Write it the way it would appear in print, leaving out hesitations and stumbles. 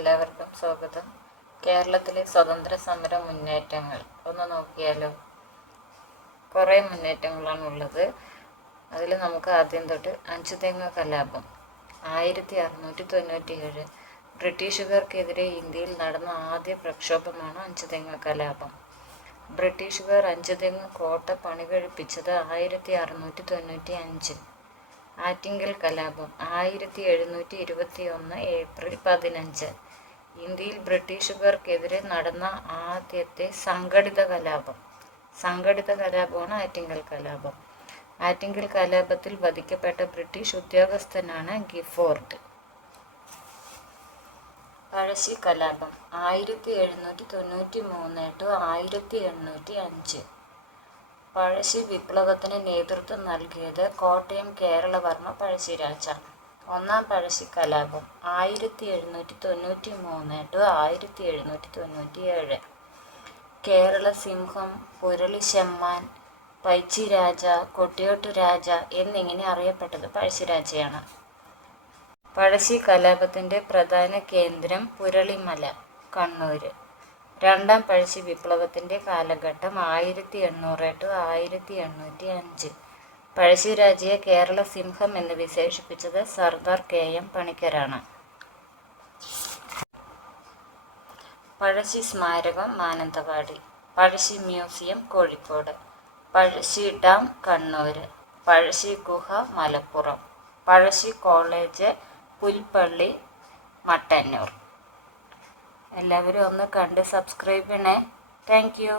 എല്ലാവർക്കും സ്വാഗതം. കേരളത്തിലെ സ്വതന്ത്ര സമര മുന്നേറ്റങ്ങൾ ഒന്ന് നോക്കിയാലോ. കുറേ മുന്നേറ്റങ്ങളാണുള്ളത്. അതിൽ നമുക്ക് ആദ്യം തൊട്ട് അഞ്ചുതെങ്ങ് കലാപം 1697 ബ്രിട്ടീഷുകാർക്കെതിരെ ഇന്ത്യയിൽ നടന്ന ആദ്യ പ്രക്ഷോഭമാണ് അഞ്ചുതെങ്ങ് കലാപം. ബ്രിട്ടീഷുകാർ അഞ്ചുതെങ്ങ് കോട്ട പണികഴിപ്പിച്ചത് 1695. ആറ്റിങ്ങൽ കലാപം 1721 ഏപ്രിൽ 15. ഇന്ത്യയിൽ ബ്രിട്ടീഷുകാർക്കെതിരെ നടന്ന ആദ്യത്തെ സംഘടിത കലാപമാണ് ആറ്റിങ്ങൽ കലാപം. ആറ്റിങ്ങൽ കലാപത്തിൽ വധിക്കപ്പെട്ട ബ്രിട്ടീഷ് ഉദ്യോഗസ്ഥനാണ് ഗിഫോർഡ്. പഴശ്ശി കലാപം 1793 to 1805. പഴശ്ശി വിപ്ലവത്തിന് നേതൃത്വം നൽകിയത് കോട്ടയം കേരളവർമ്മ പഴശ്ശിരാജ. ഒന്നാം പഴശ്ശി കലാപം 1793 to 1797. കേരള സിംഹം, പുരളിശെമ്മാൻ, പൈച്ചിരാജ, കൊട്ടിയോട്ട് രാജ എന്നിങ്ങനെ അറിയപ്പെട്ടത് പഴശ്ശിരാജയാണ്. പഴശ്ശി കലാപത്തിൻ്റെ പ്രധാന കേന്ദ്രം പുരളിമല, കണ്ണൂർ. രണ്ടാം പഴശ്ശി വിപ്ലവത്തിൻ്റെ കാലഘട്ടം 1800 to 1805. പഴശ്ശിരാജയെ കേരള സിംഹം എന്ന് വിശേഷിപ്പിച്ചത് സർദാർ KM പണിക്കരാണ്. പഴശ്ശി സ്മാരകം മാനന്തവാടി, പഴശ്ശി മ്യൂസിയം കോഴിക്കോട്, പഴശ്ശി ഡാം കണ്ണൂർ, പഴശ്ശി ഗുഹ മലപ്പുറം, പഴശ്ശി കോളേജ് പുൽപ്പള്ളി മട്ടന്നൂർ. എല്ലാവരും ഒന്ന് കണ്ട് സബ്സ്ക്രൈബ് ചെയ്യണേ. Thank you.